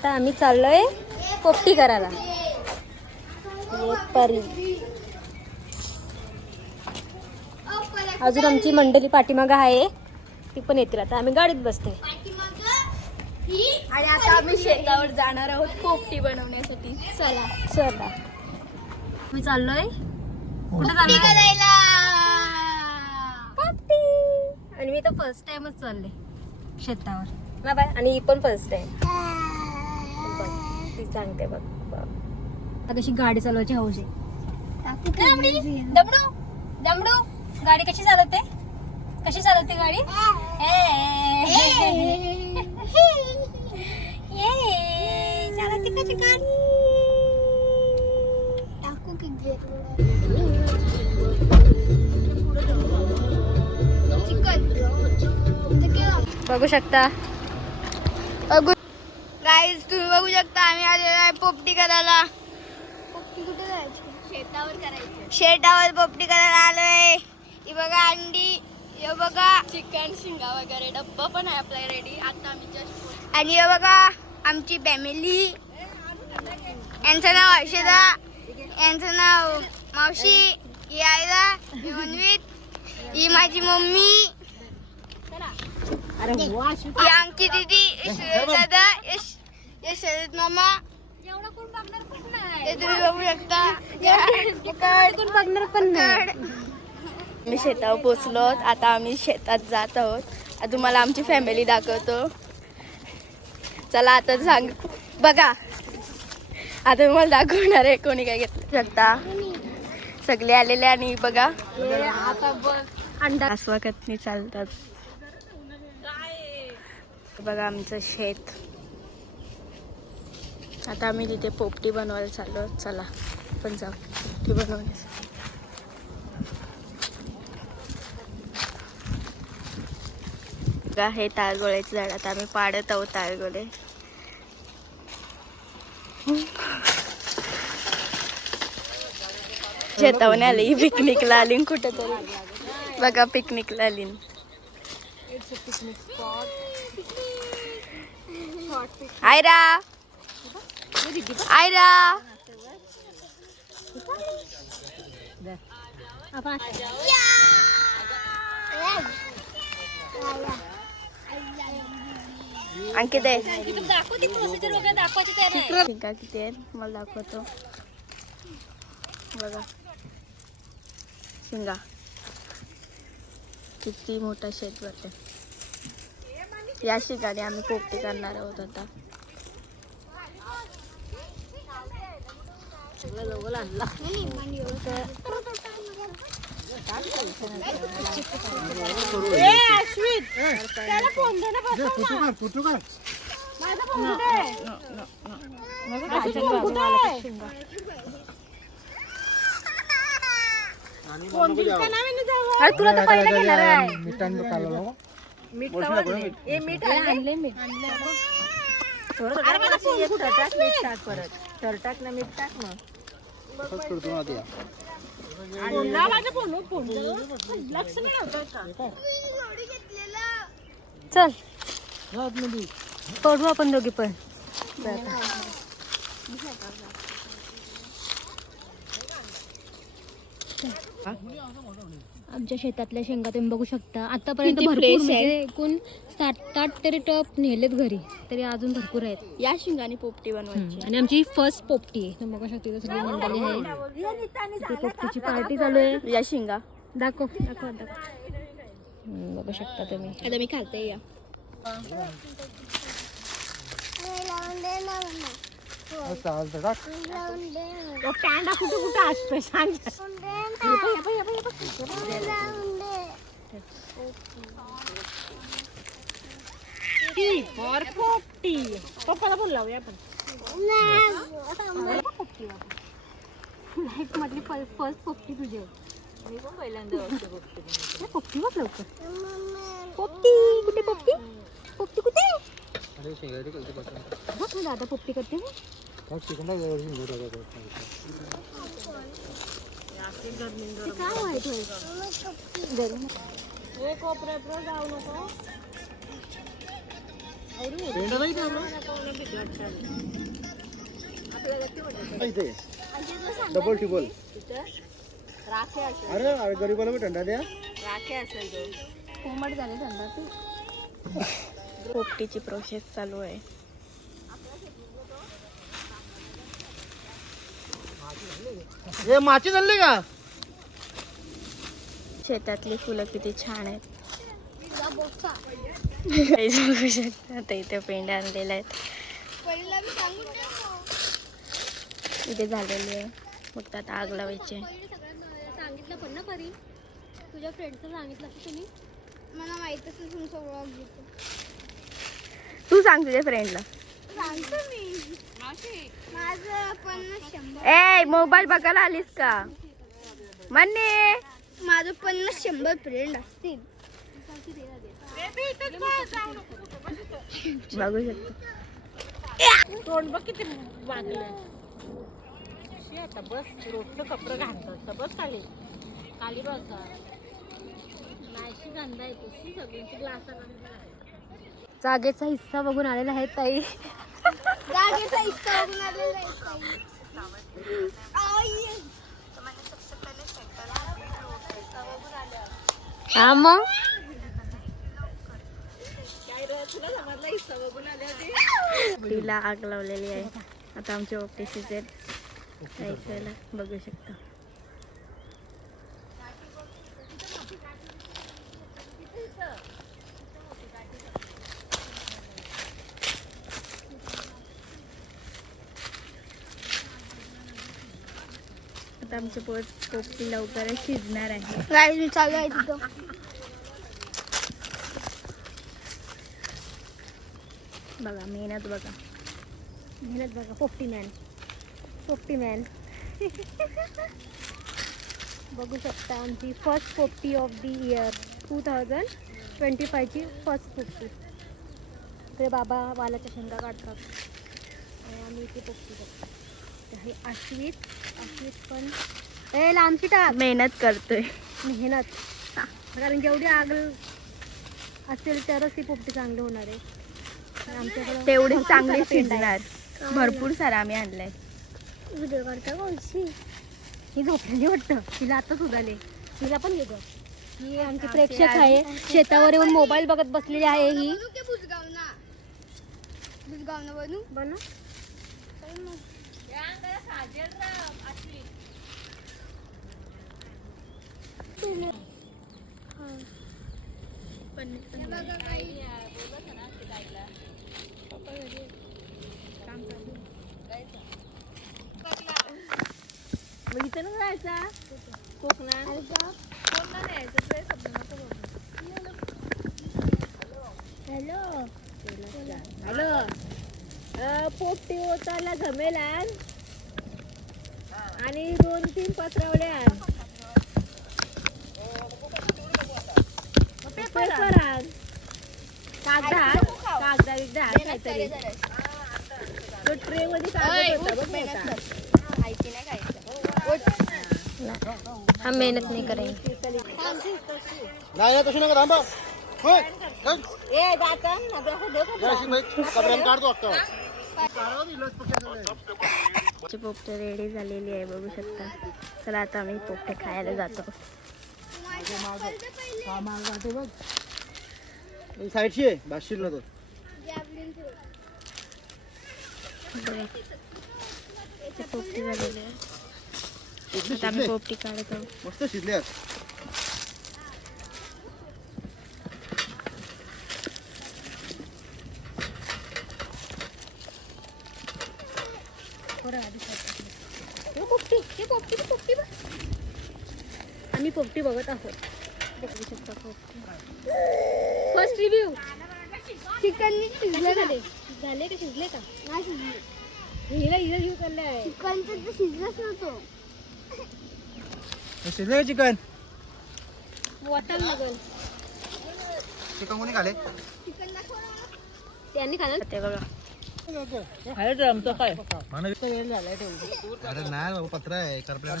आता आम्ही चाललोय पोपटी करायला. परी अजून आमची मंडळी पाठीमागं आहे, ती पण येतील. आता आम्ही गाडीत बसते आणि आता आम्ही शेतावर जाणार आहोत पोपटी बनवण्यासाठी. चला चला मी चाललोय. कुठे चाललोय? पोपटी. आणि मी तर फर्स्ट टाइमच चालले शेतावर ना बाय. आणि ही पण फर्स्ट टाइम. ती सांगते बघ आता कशी गाडी चालवायची हौस आहे. दमडू दमडू गाडी कशी चालवते? कशी चालवते गाडी? चालवते कशी गाडी? टाकू की बघू शकता गाईज, तुम्ही बघू शकता आम्ही आलेलो आहे पोपटी करायला. पोपटी कुठे जायची? शेतावर करायची. शेतावर पोपटी करायला आलोय. ही बघा अंडी, हे बघा चिकन, शिंगा वगैरे डब्बा पण आहे आपल्या रेडी. आता आम्ही जस्ट. आणि हे बघा आमची फॅमिली. यांचं नाव हर्षदा, यांचं नाव मावशी, ही आयला, ही मनवीत, ही माझी मम्मी, ही आमची दीदी, दादा, हे शरद मामा. एवढं कोण बघणार पण नाही. हे तुम्ही बघू शकता. कोण बघणार पण नाही. मी शेतावर पोचलो. आता आम्ही शेतात जात आहोत. आता तुम्हाला आमची फॅमिली दाखवतो. चला आता सांग बघा. आता तुम्हाला दाखवणार आहे कोणी काय घेतलं शकता. सगळे आलेले आणि बघा आता अंडा आसवाकतनी चालतात. बघा आमचं शेत. आता आम्ही तिथे पोपटी बनवायला चाललो. चला पण जाऊ पोपटी बनवण्यासाठी. बघा हे ताळगोळ्याचे झाड. आता आम्ही पाडत आहोत ताळगोळे. शेतावने आली पिकनिकला आली कुठेतरी. बघा पिकनिकला आली. आयरा आयरा अंकित आहे. दाखवते प्रोसिजर वगैरे दाखवायची त्या नाही. शिंगा किती आहेत मला दाखवतो. बघा शिंगा किती मोठा शेत भरते. या शिंगाने आम्ही पोपटी करणार आहोत. आता तुला तर पहिला घेणार आहे. मीठ आणलं कालवलं. मीठ आणले. मीठ टाक ना. मीठ टाक ना. फक्त करतो ना ते. चल पडू आपण दोघी पण. आमच्या शेतातल्या शेंगा तुम्ही बघू शकता. आतापर्यंत किती भरपूर fresh आहे. म्हणजे एकूण 7-8 तरी टप नेलेत घरी, तरी अजून भरपूर आहेत. या शिंगाने पोपटी बनवायची. आणि आमची फर्स्ट पोपटी आहे. तुम्ही बघू शकता इथं सगळी मंडळी आहे. इथे पोपटीची पार्टी चालू आहे. या शिंगा दाखव. बघू शकता तुम्ही. आता मी खाते. या चालतं टाक. कांदा कुठे असतोय सांग. पोपटी पप्पाला बोल लावूया आपण. लाईफ मधली फर्स्ट पोपटी तुझी. मी पण पहिल्यांदा पोपटी बघ लवकर. पोपटी कुठे? पोपटी कुठे? अरे शेजारी कळते कसं. बघ ना दादा पोपटी करते. चिकनला व्यवस्थित घोट होतं. काय वाईट होईल. कोपऱ्यात जाऊ नको. पेंडा नाही ठेवलं. इथे डबल टिबल अरे गरीबाला पण थंडा द्या. कोमट झाले थंडा. पोपटीची प्रोसेस चालू आहे. हे माची चालली का? शेतातली फुलं किती छान आहेत. काहीच बघू शकता. आता इथे पेंड्या आणलेल्या आहेत. इथे झालेली आहे. फक्त आता आग लावायची आहे. सांगितलं पण ना परी, तुझ्या फ्रेंडचं सांगितलं की तुम्ही. मला माहितच तुमचा व्लॉग घेतो. तू सांग तुझ्या फ्रेंडला. सांगतो मी. माझं 50-100. ए मोबाईल बघायला आलीस का म्हणणे? माझं 50-100 फ्रेंड असतील. बघू शकतो. तोंड बघ किती वागलं. आता बस रोजचं कपडे घालतात. बस खाली खाली बस. नाहीशी गंधा येतो सगळ्यांची ग्लास. जागेचा हिस्सा बघून आलेला आहे ताई. जागेचा हिस्सा बघून आलेला आहे. हा मग तिला आग लावलेली आहे. आता आमचे ओपटी शिजेल. जायचं बघू शकता. आता आमचे पोपटी लवकरच शिजणार आहे. गाडी चालू आहे तिथं. बघा मेहनत बघा. मेहनत बघा. पोपटी मॅन बघू शकता. आमची फर्स्ट पोपटी ऑफ द इयर 2025ची फर्स्ट पोपटी. ते बाबा वालाच्या शेंगा काढतात आणि आम्ही इथे पोपटी करतो. हे आश्वित पण लांबची टाक. मेहनत करतोय. मेहनत कारण जेवढी आग असेल तरच ती पोपटी चांगली होणार आहे. आमच्याकडे तेवढी चांगली शिजणार. भरपूर सारा आम्ही आणलाय. व्हिडिओ काढता कोणशी ही झोपलेली वाटतं. तिला आता सुधारले. तिला पण घेतो. ही आमची प्रेक्षक आहे. शेतावर येऊन मोबाईल बघत बसलेली आहे. ही बनू मग इथं ना जायचा कोकणात. हॅलो पोपटी होताला झमेला आणि 2-3 पत्रावल्या कागदा काहीतरी तो ट्रे मध्ये कागद होता बघ. हम मेहनत नहीं करेंगे. नाही तशी नका थांबा. ए दातन कपड्यानं काढतो अक्का. पोपटे रेडी झालेली आहे बघू शकता. चला आता आम्ही पोपटे खायला जातो. साईडची आहे भाषील तो. पोपटी झालेली आहे. आता आम्ही पोपटी काढतो. मस्त शिजल्यात. आम्ही पोपटी बघत आहोत. बघू शकता पोपटी. First review. चिकन शिजले झाले का शिजले का नाही शिजले. हिला रिव्ह्यू करलाय. चिकन तर शिजलंच नव्हतं. शिजलं चिकन. वाटण लागल. चिकन कोणी खाले? त्यांनी खाल्लं ते बघा. अरे नाही बाबा पत्र आहे करपल्या.